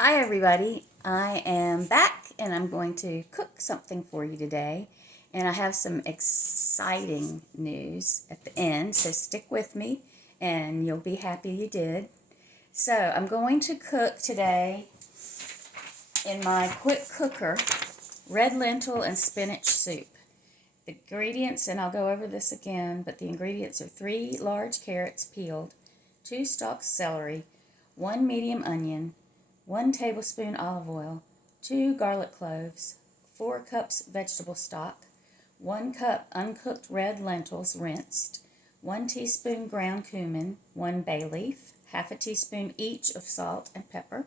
Hi everybody, I am back and I'm going to cook something for you today, and I have some exciting news at the end, so stick with me and you'll be happy you did. So I'm going to cook today in my quick cooker red lentil and spinach soup. The ingredients, and I'll go over this again, but the ingredients are 3 large carrots peeled, 2 stalks celery, 1 medium onion, 1 tablespoon olive oil, 2 garlic cloves, 4 cups vegetable stock, 1 cup uncooked red lentils rinsed, 1 teaspoon ground cumin, 1 bay leaf, half a teaspoon each of salt and pepper,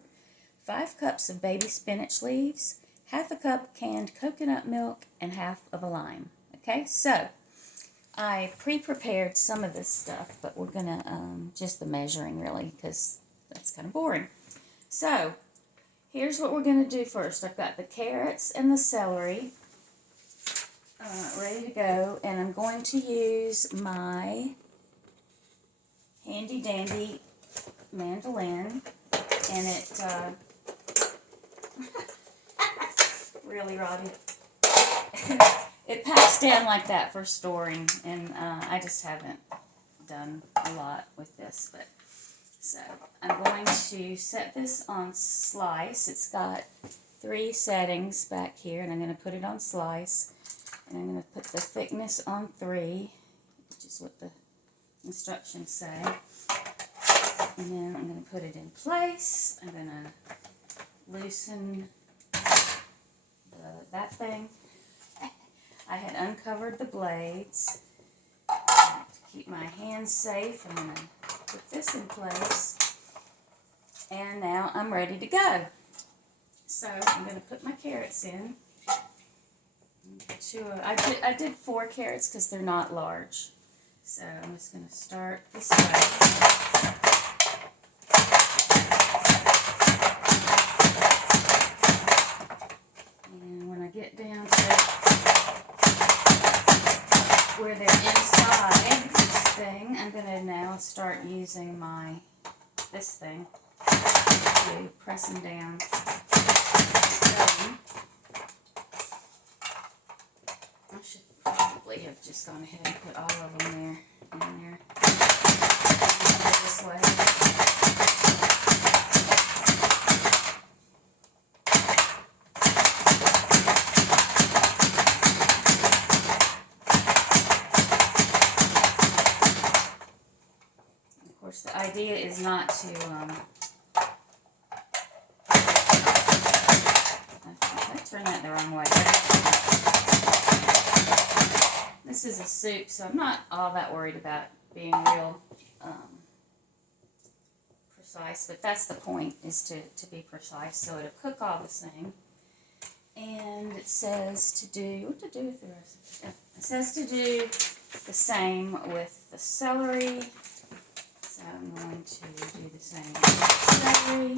5 cups of baby spinach leaves, half a cup canned coconut milk, and half of a lime. Okay, so I pre-prepared some of this stuff, but we're going to just the measuring really, because that's kind of boring. So, here's what we're going to do first. I've got the carrots and the celery ready to go, and I'm going to use my handy dandy mandolin, and it really rotted. It packs down like that for storing, and I just haven't done a lot with this, but so I'm going to set this on slice. It's got 3 settings back here, and I'm going to put it on slice, and I'm going to put the thickness on 3, which is what the instructions say, and then I'm going to put it in place. I'm going to loosen that thing. I had uncovered the blades. To keep my hands safe, I'm going to put this in place, and now I'm ready to go. So I'm going to put my carrots in. I did 4 carrots because they're not large. So I'm just going to start this way. And when I get down to where they're inside this thing, I'm going to now start using this thing to press them down. I should probably have just gone ahead and put all of them in there. This way. Of course, the idea is not to, I turned that the wrong way. This is a soup, so I'm not all that worried about being real precise, but that's the point, is to be precise, so it'll cook all the same. And it says to do, what to do with the rest of it? It says to do the same with the celery. So I'm going to do the same with the celery.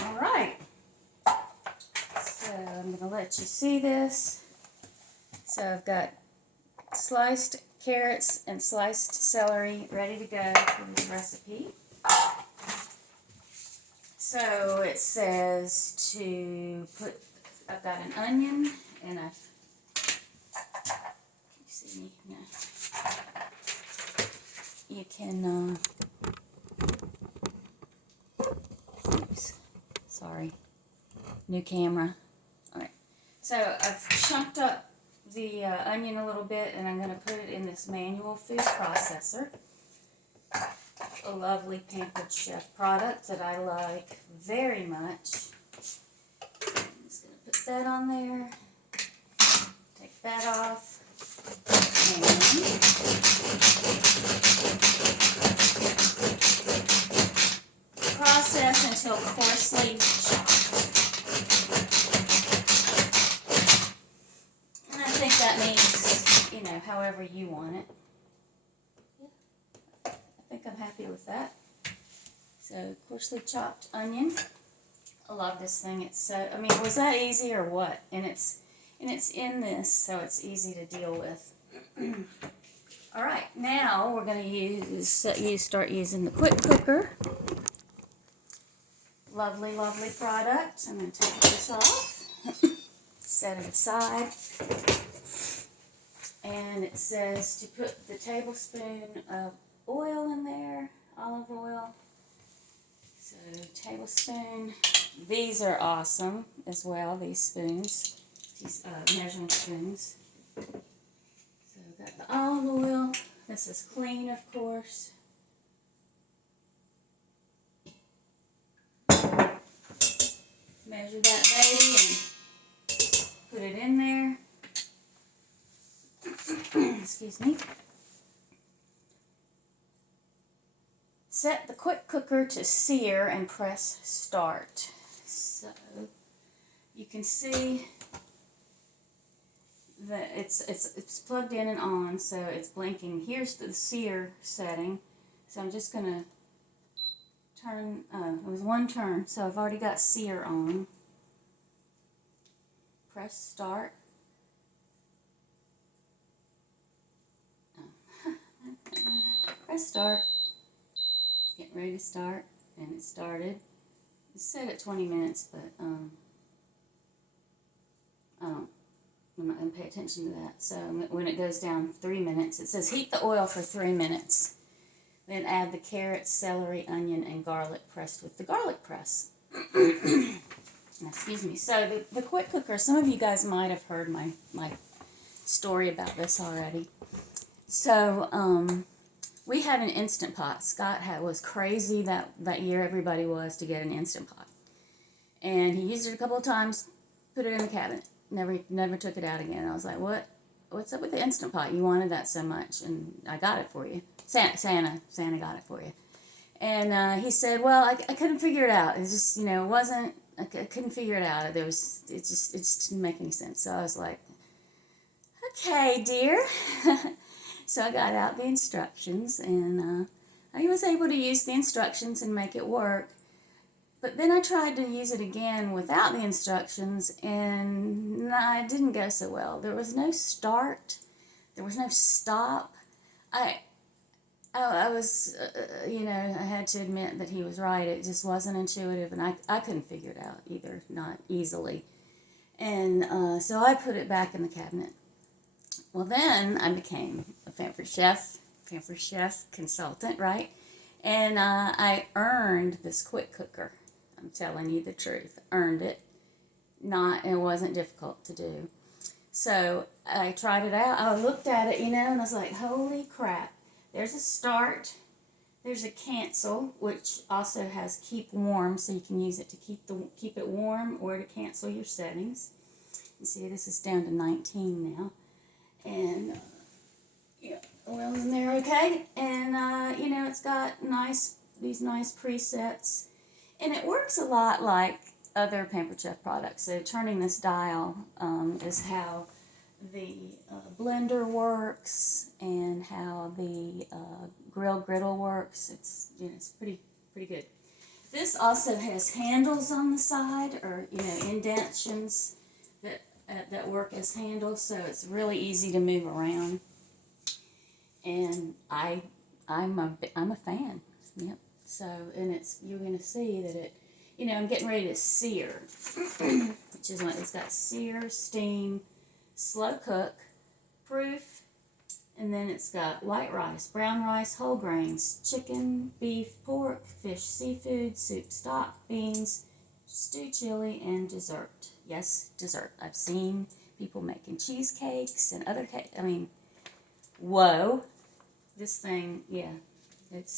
All right. So I'm going to let you see this. So I've got sliced carrots and sliced celery ready to go for this recipe. So it says to put, I've got an onion, and can you see me? No. You can, oops, sorry, new camera. Alright, so I've chunked up the onion a little bit, and I'm going to put it in this manual food processor. A lovely Pampered Chef product that I like very much. I'm just going to put that on there. Take that off. And process until coarsely chopped. And I think that means, however you want it. I think I'm happy with that. So coarsely chopped onion. I love this thing. It's so, I mean, was that easy or what? And it's in this, so it's easy to deal with. All right, now we're going to start using the quick cooker. Lovely, lovely product. I'm going to take this off, set it aside, and it says to put the tablespoon of oil in there, olive oil. So tablespoon. These are awesome as well, these spoons, these measuring spoons. So I've got the olive oil. This is clean, of course. Measure that baby and put it in there. Excuse me. Set the quick cooker to sear and press start. So you can see that it's plugged in and on, so it's blinking. Here's the sear setting. So I'm just going to turn, it was one turn, so I've already got sear on. Press start. Press start. It's getting ready to start, and it started. It's set at 20 minutes, but I'm not going to pay attention to that. So when it goes down 3 minutes, it says heat the oil for 3 minutes. Then add the carrots, celery, onion, and garlic pressed with the garlic press. Excuse me. So the quick cooker, some of you guys might have heard my story about this already. So we had an Instant Pot. Scott was crazy that year, everybody was, to get an Instant Pot. And he used it a couple of times, put it in the cabinet. Never took it out again. I was like, what's up with the Instant Pot? You wanted that so much, and I got it for you. Santa got it for you. And he said, well, I couldn't figure it out. It just, it wasn't, I couldn't figure it out. It just didn't make any sense. So I was like, okay, dear. So I got out the instructions, and I was able to use the instructions and make it work. But then I tried to use it again without the instructions, and it didn't go so well. There was no start. There was no stop. I was, I had to admit that he was right. It just wasn't intuitive, and I couldn't figure it out either, not easily. And so I put it back in the cabinet. Well, then I became a pampered chef consultant, right? And I earned this quick cooker. I'm telling you the truth. Earned it. It wasn't difficult to do. So I tried it out. I looked at it, and I was like, holy crap. There's a start. There's a cancel, which also has keep warm, so you can use it to keep it warm or to cancel your settings. You see, this is down to 19 now. And, oil's in there okay. And, it's got these nice presets. And it works a lot like other Pampered Chef products. So turning this dial is how the blender works and how the griddle works. It's pretty good. This also has handles on the side, or indentions that work as handles, so it's really easy to move around. And I'm a fan. Yep. So, and you're going to see that it, I'm getting ready to sear, which is what it's got: sear, steam, slow cook, proof, and then it's got white rice, brown rice, whole grains, chicken, beef, pork, fish, seafood, soup, stock, beans, stew, chili, and dessert. Yes, dessert. I've seen people making cheesecakes and other cakes. I mean, whoa. This thing, yeah, it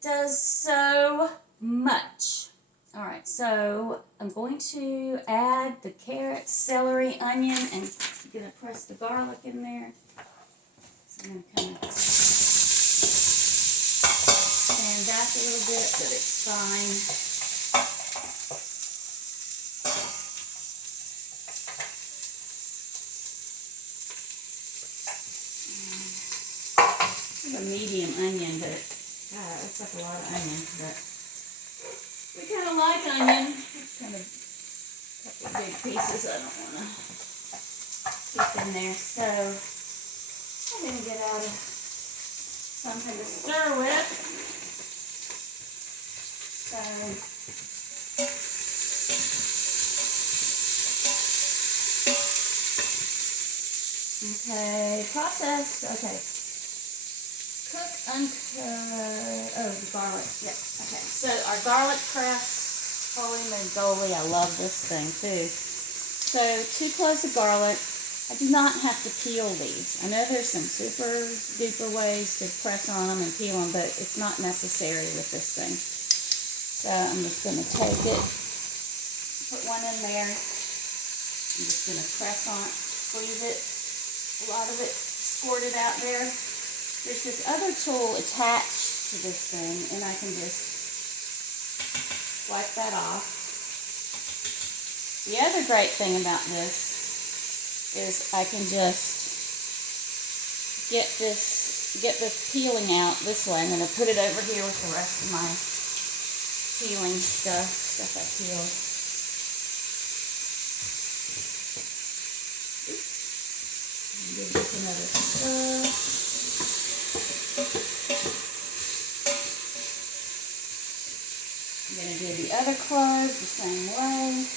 does so much. All right, so I'm going to add the carrots, celery, onion, and I'm going to press the garlic in there. So I'm going to kind of stand back a little bit, but it's fine. A medium onion, but God, that looks like a lot of onion, but we kind of like onion. It's kind of a couple of big pieces I don't want to keep in there. So I'm going to get out of something to stir with. So okay, process. Okay. Cook the garlic. Yep. Okay. So our garlic press, holy moly, I love this thing too. So 2 cloves of garlic. I do not have to peel these. I know there's some super duper ways to press on them and peel them, but it's not necessary with this thing. So I'm just going to take it, put one in there. I'm just going to press on it, squeeze it. A lot of it squirted out there. There's this other tool attached to this thing, and I can just wipe that off. The other great thing about this is I can just get this peeling out this way. I'm going to put it over here with the rest of my peeling stuff I peeled. Give this another stir. I'm going to do the other clove the same way.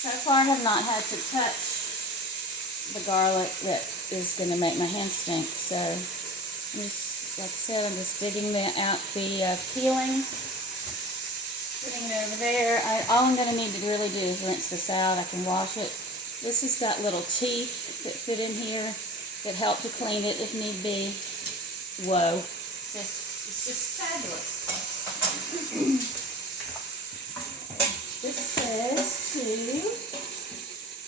So far I have not had to touch the garlic that is going to make my hands stink. So I'm just, like I said, I'm just digging out the peeling, putting it over there. All I'm going to need to really do is rinse this out. I can wash it. This has got little teeth that fit in here that help to clean it if need be. Whoa. It's just fabulous. This says to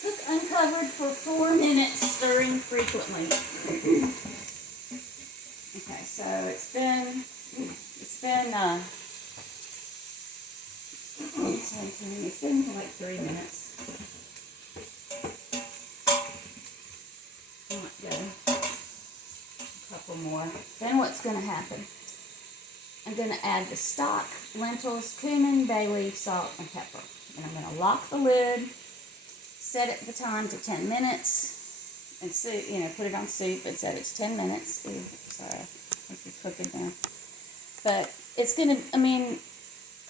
cook uncovered for 4 minutes, stirring frequently. Okay, so it's been like 3 minutes. I might go a couple more. Then what's going to happen? I'm going to add the stock, lentils, cumin, bay leaf, salt, and pepper. And I'm going to lock the lid, set it the time to 10 minutes, and put it on soup and set it to 10 minutes. Ooh, sorry, I think you're cooking now. But it's going to,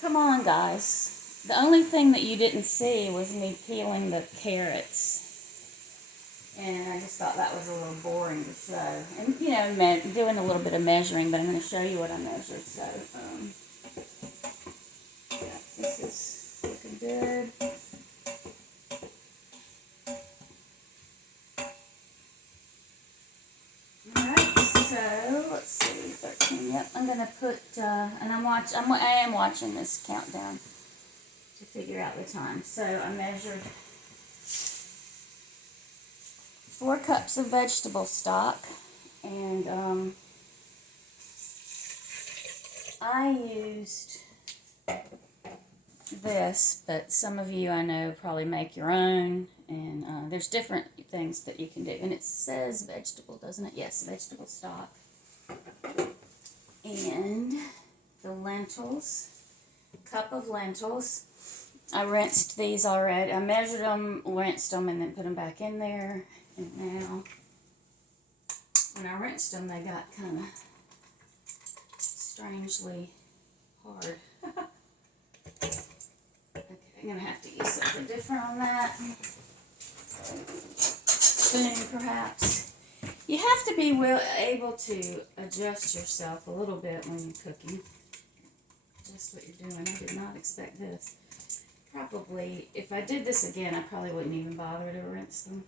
come on, guys. The only thing that you didn't see was me peeling the carrots. And I just thought that was a little boring to show. And, doing a little bit of measuring, but I'm going to show you what I measured. So, yeah, this is looking good. Alright, so, let's see, 13, yep, I'm going to put, and I am watching this countdown to figure out the time. So, I measured 4 cups of vegetable stock, and I used this, but some of you I know probably make your own, and there's different things that you can do, and it says vegetable, doesn't it? Yes, vegetable stock. And the lentils, cup of lentils. I rinsed these already. I measured them, rinsed them, and then put them back in there. And now, when I rinsed them, they got kind of strangely hard. Okay, I'm going to have to use something different on that. Spoon, perhaps. You have to be able to adjust yourself a little bit when you're cooking. Just what you're doing. I did not expect this. Probably, if I did this again, I probably wouldn't even bother to rinse them.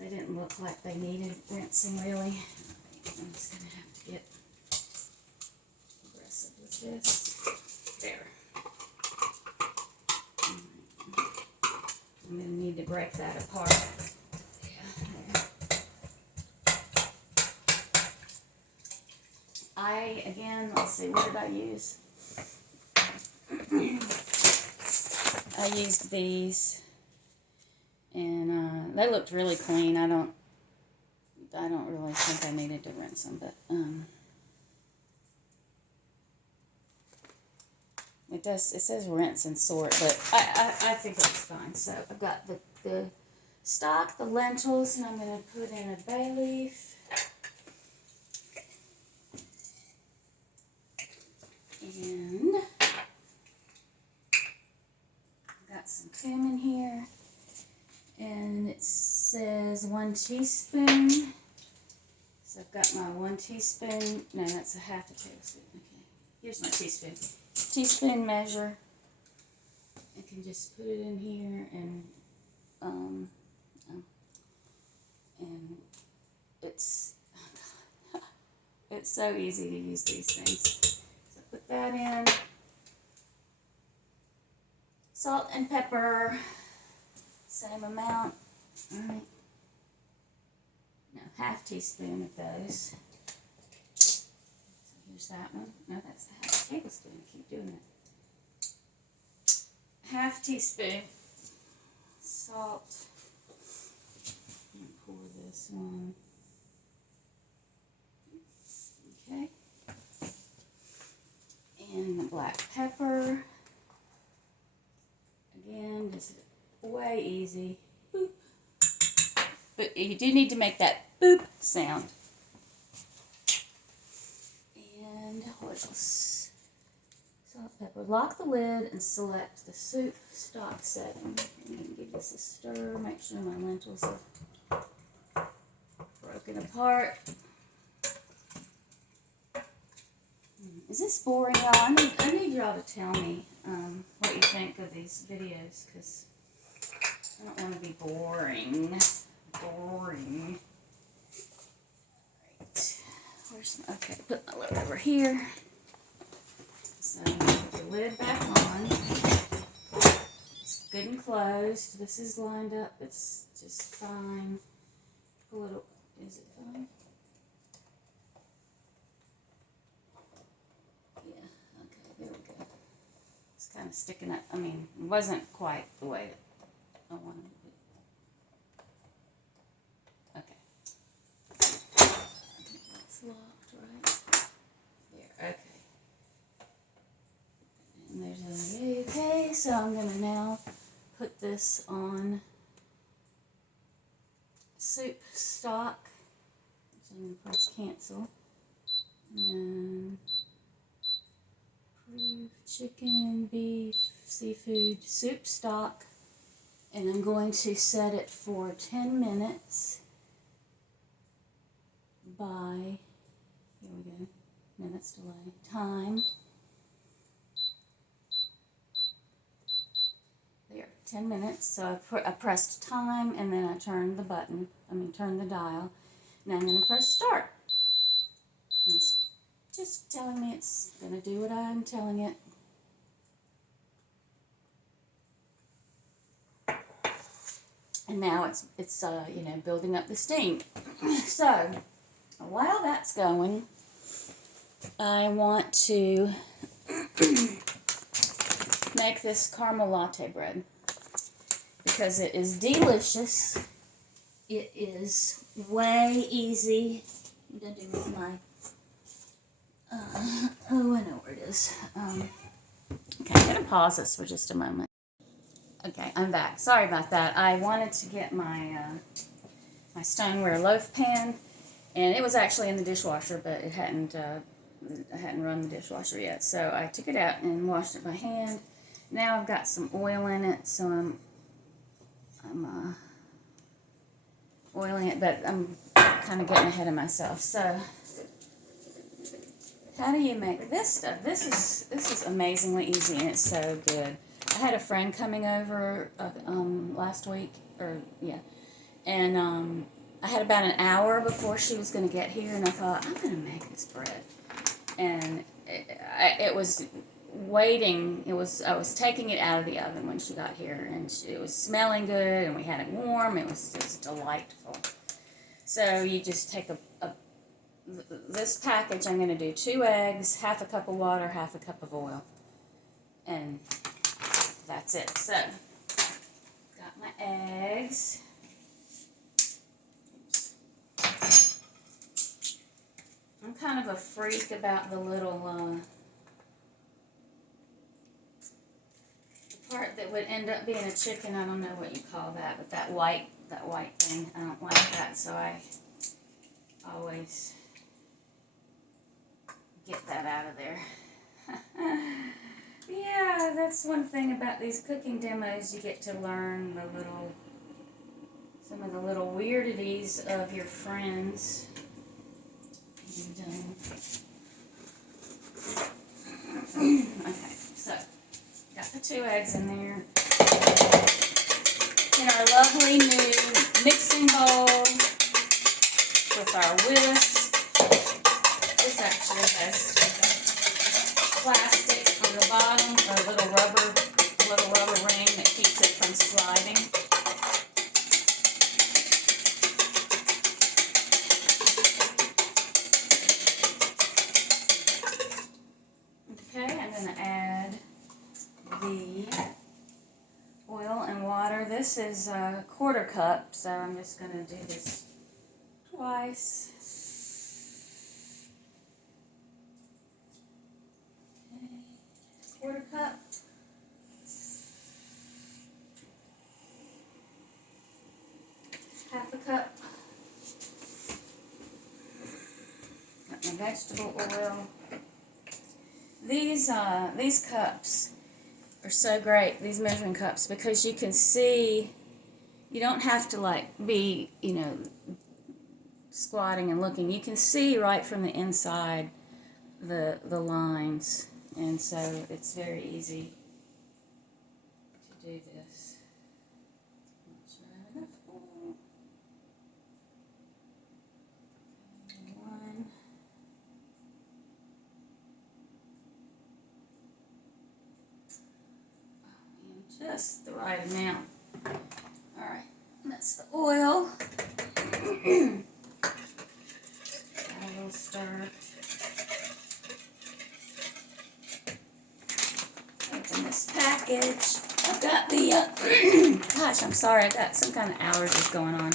They didn't look like they needed rinsing, really. I'm just going to have to get aggressive with this. There. I'm going to need to break that apart. Yeah, there. I again, let's see, what did I use? I used these, and they looked really clean. I don't really think I needed to rinse them, but it says rinse and sort, but I think it was fine. So I've got the stock, the lentils, and I'm going to put in a bay leaf. And I've got some cumin here. And it says 1 teaspoon. So I've got my 1 teaspoon. No, that's a half a tablespoon. Okay. Here's my teaspoon. Teaspoon measure. I can just put it in here and it's so easy to use these things. So put that in. Salt and pepper, same amount. All right. Now ½ teaspoon of those. So here's that one. No, that's a ½ tablespoon. I keep doing it. ½ teaspoon salt. And pour this one. Okay. And the black pepper. Again, this is way easy. Boop. But you do need to make that boop sound. And what else? Salt, pepper. Lock the lid and select the soup stock setting. And give this a stir. Make sure my lentils are broken apart. Is this boring, y'all? I need y'all to tell me what you think of these videos, because I don't want to be boring. Boring. Right. Okay, put my lid over here. So put the lid back on. It's good and closed. This is lined up. It's just fine. A little. Is it fine? Kind of sticking up. I mean, it wasn't quite the way that I wanted it. Okay. I think that's locked, right? There, okay. And there's a okay, so I'm going to now put this on soup stock. So I'm going to press cancel. And then chicken, beef, seafood, soup stock, and I'm going to set it for 10 minutes by, here we go, minutes delay, time, there, 10 minutes, so I pressed time and then I turned the button, turned the dial. Now I'm going to press start. It's just telling me it's going to do what I'm telling it. And now it's building up the steam. So while that's going, I want to make this caramel latte bread because it is delicious. It is way easy. I'm going to do with my I know where it is. Okay, I'm going to pause this for just a moment. Okay, I'm back. Sorry about that. I wanted to get my my stoneware loaf pan, and it was actually in the dishwasher, but it hadn't I hadn't run the dishwasher yet. So I took it out and washed it by hand. Now I've got some oil in it, so I'm oiling it, but I'm kind of getting ahead of myself. So how do you make this stuff? This is amazingly easy, and it's so good. I had a friend coming over last week, and I had about an hour before she was going to get here, and I thought, I'm going to make this bread. And it was waiting. I was taking it out of the oven when she got here, and it was smelling good, and we had it warm. It was just delightful. So you just take this package, I'm going to do 2 eggs, half a cup of water, half a cup of oil. And that's it. So, got my eggs. I'm kind of a freak about the little part that would end up being a chicken. I don't know what you call that, but that white thing. I don't like that, so I always get that out of there. Yeah, that's one thing about these cooking demos. You get to learn some of the little weirdities of your friends. And, okay, so got the 2 eggs in there. In our lovely new mixing bowl with our whisk. This actually has plastic on the bottom, a little rubber ring that keeps it from sliding. Okay, I'm going to add the oil and water. This is a 1/4 cup, so I'm just going to do this twice. Okay, 1/4 cup. Half a cup. Got my vegetable oil. These cups are so great, these measuring cups, because you can see, you don't have to be, squatting and looking. You can see right from the inside the lines, and so it's very easy to do this. Not sure I have enough oil. One. Just the right amount. Alright, that's the oil. Add a little stir. Open this package. I've got the, gosh, I'm sorry, I've got some kind of allergies going on.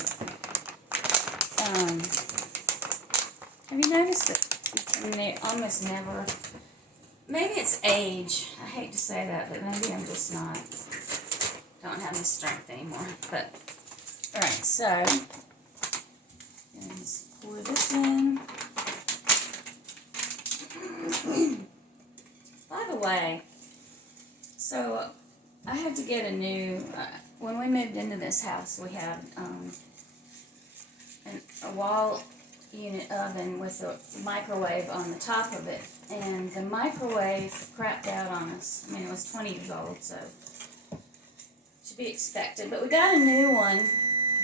Have you noticed that you can almost never, maybe it's age, I hate to say that, but maybe I'm just don't have the strength anymore, but, alright, so, let's pour this in. By the way, so, I had to get a new, when we moved into this house, we had, a wall unit oven with a microwave on the top of it, and the microwave crapped out on us. I mean, it was 20 years old, so to be expected. But we got a new one.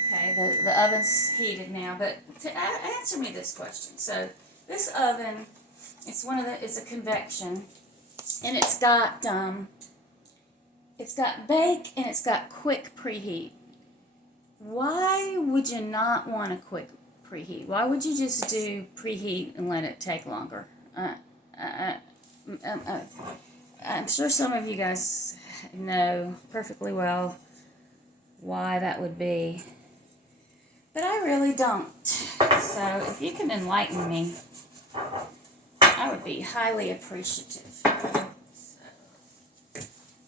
Okay, the oven's heated now. But to answer me this question, so this oven, it's a convection, and it's got bake and it's got quick preheat. Why would you not want a quick preheat? Why would you just do preheat and let it take longer? I'm sure some of you guys know perfectly well why that would be, but I really don't. So if you can enlighten me, I would be highly appreciative. So,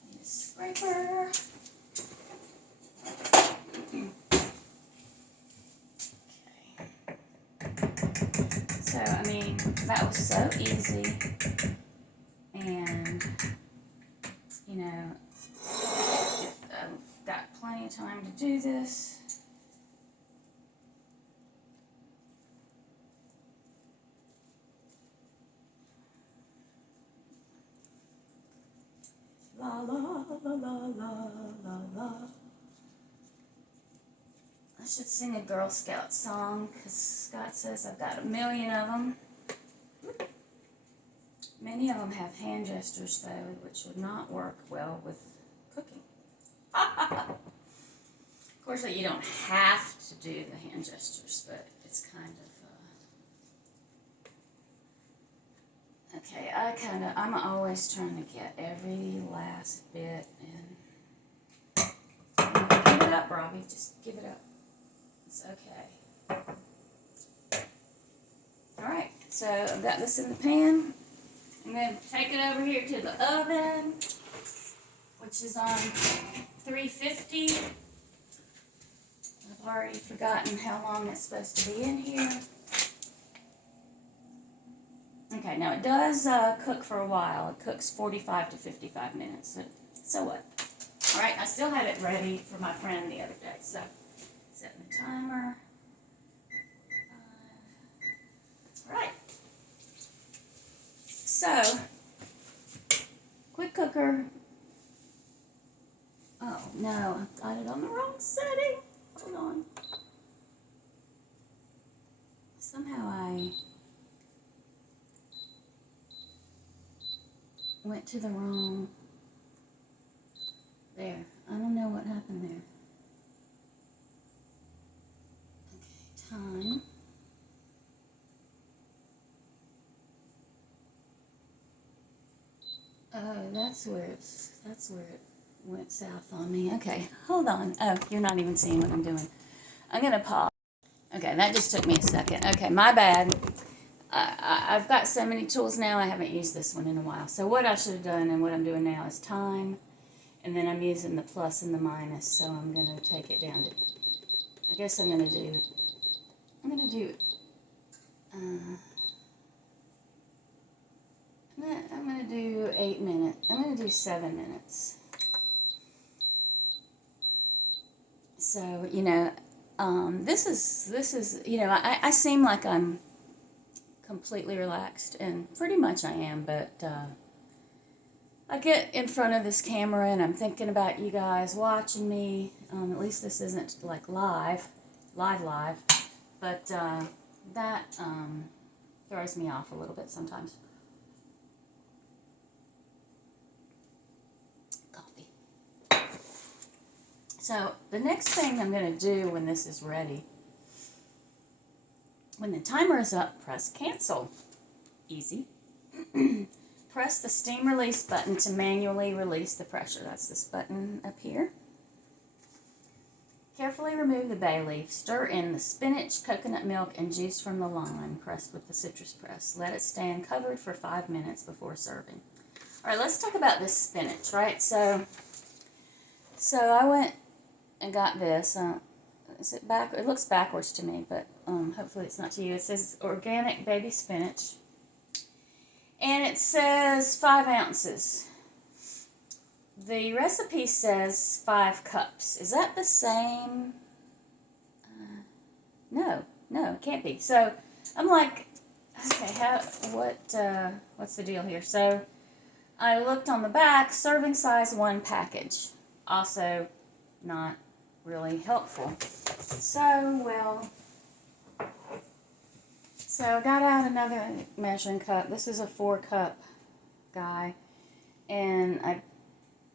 need a scraper. So, I mean, that was so easy, and, I've got plenty of time to do this. La la la la la la la. I should sing a Girl Scout song, because Scott says I've got a million of them. Many of them have hand gestures, though, which would not work well with cooking. Of course, you don't have to do the hand gestures, but it's kind of Okay, I'm always trying to get every last bit in. Give it up, Robbie. Just give it up. It's okay. Alright, so I've got this in the pan. I'm going to take it over here to the oven, which is on 350. I've already forgotten how long it's supposed to be in here. Okay, now it does cook for a while. It cooks 45 to 55 minutes. So what? Alright, I still had it ready for my friend the other day. So, setting the timer. Alright. So, quick cooker. Oh, no, I got it on the wrong setting. Hold on. Somehow I went to the wrong. There. I don't know what happened there. Okay, time. Oh, that's where it went south on me. Okay, hold on. Oh, you're not even seeing what I'm doing. I'm gonna pause. Okay, that just took me a second. Okay, my bad. I've got so many tools now, I haven't used this one in a while. So what I should have done and what I'm doing now is time, and then I'm using the plus and the minus, so I'm going to take it down to, I guess I'm going to do 8 minutes. I'm going to do 7 minutes. So, this is, I seem like I'm completely relaxed, and pretty much I am, but I get in front of this camera and I'm thinking about you guys watching me. At least this isn't like live, but that throws me off a little bit sometimes. Coffee. So the next thing I'm going to do when this is ready, when the timer is up, press cancel. Easy. Press the steam release button to manually release the pressure. That's this button up here. Carefully remove the bay leaf. Stir in the spinach, coconut milk, and juice from the lime pressed with the citrus press. Let it stand covered for 5 minutes before serving. All right, let's talk about this spinach, right? So I went and got this. Is it back? It looks backwards to me, but hopefully it's not to you. It says organic baby spinach. And it says 5 ounces. The recipe says 5 cups. Is that the same? No, it can't be. So I'm like, okay, what's the deal here? So I looked on the back, serving size 1 package. Also not really helpful. So I got out another measuring cup. This is a 4-cup guy. And I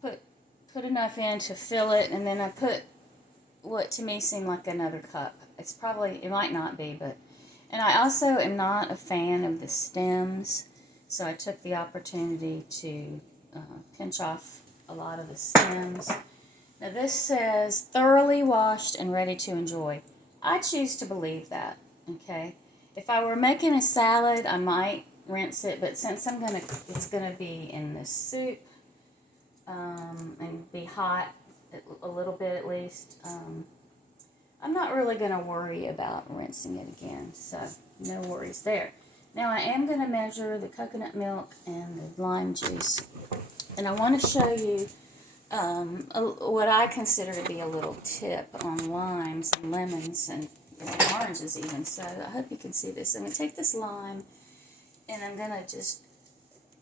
put enough in to fill it, and then I put what to me seemed like another cup. It might not be, but, and I also am not a fan of the stems, so I took the opportunity to pinch off a lot of the stems. Now this says thoroughly washed and ready to enjoy. I choose to believe that, okay? If I were making a salad, I might rinse it, but since it's gonna be in this soup, and be hot a little bit at least, I'm not really going to worry about rinsing it again, so no worries there. Now I am going to measure the coconut milk and the lime juice, and I want to show you what I consider to be a little tip on limes and lemons and oranges even, so I hope you can see this. I'm going to take this lime and I'm going to just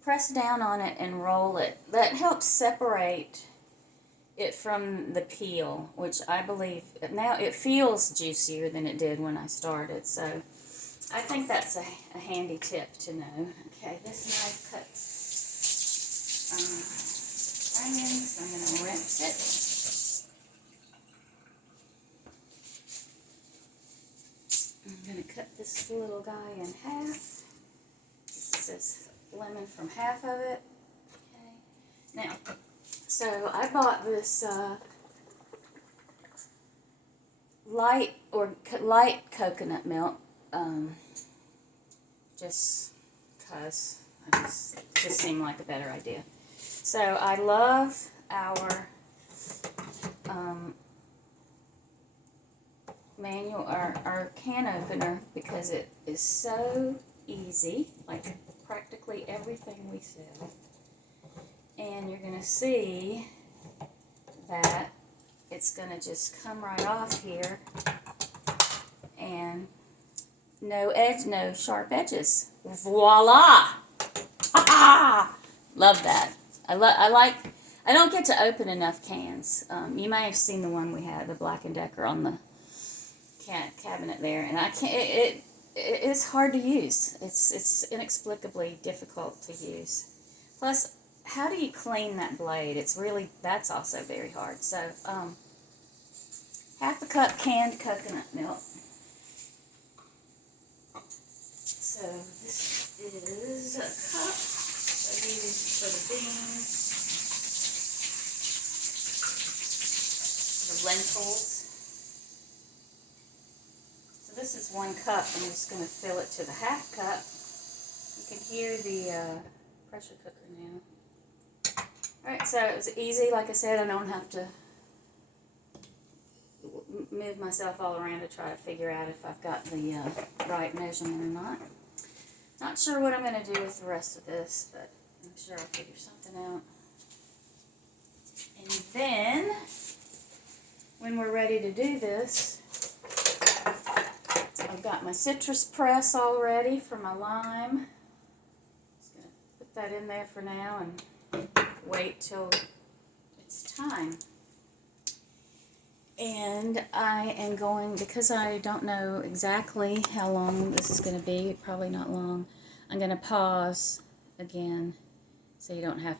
press down on it and roll it. That helps separate it from the peel, which I believe now it feels juicier than it did when I started. So I think that's a handy tip to know. Okay, this knife cuts onions. I'm going to rinse it. I'm going to cut this little guy in half. This is lemon from half of it. Okay. Now, so I bought this light coconut milk, just because it just seemed like a better idea. So I love our manual, our can opener, because it is so easy, like practically everything we sell. And you're going to see that it's going to just come right off here, and no edge, no sharp edges. Voila! Love that. I don't get to open enough cans. You may have seen the one we had, the Black & Decker, on the cabinet there, and I can't. It's hard to use. It's inexplicably difficult to use. Plus, how do you clean that blade? That's also very hard. So, half a cup canned coconut milk. So this is a cup I use for the beans, the lentils. So this is 1 cup. I'm just going to fill it to the half cup. You can hear the pressure cooker now. Alright, so it was easy. Like I said, I don't have to move myself all around to try to figure out if I've got the right measurement or not. Not sure what I'm going to do with the rest of this, but I'm sure I'll figure something out. And then, when we're ready to do this, I've got my citrus press all ready for my lime. Just going to put that in there for now and wait till it's time. And I am going, because I don't know exactly how long this is going to be, probably not long, I'm going to pause again so you don't have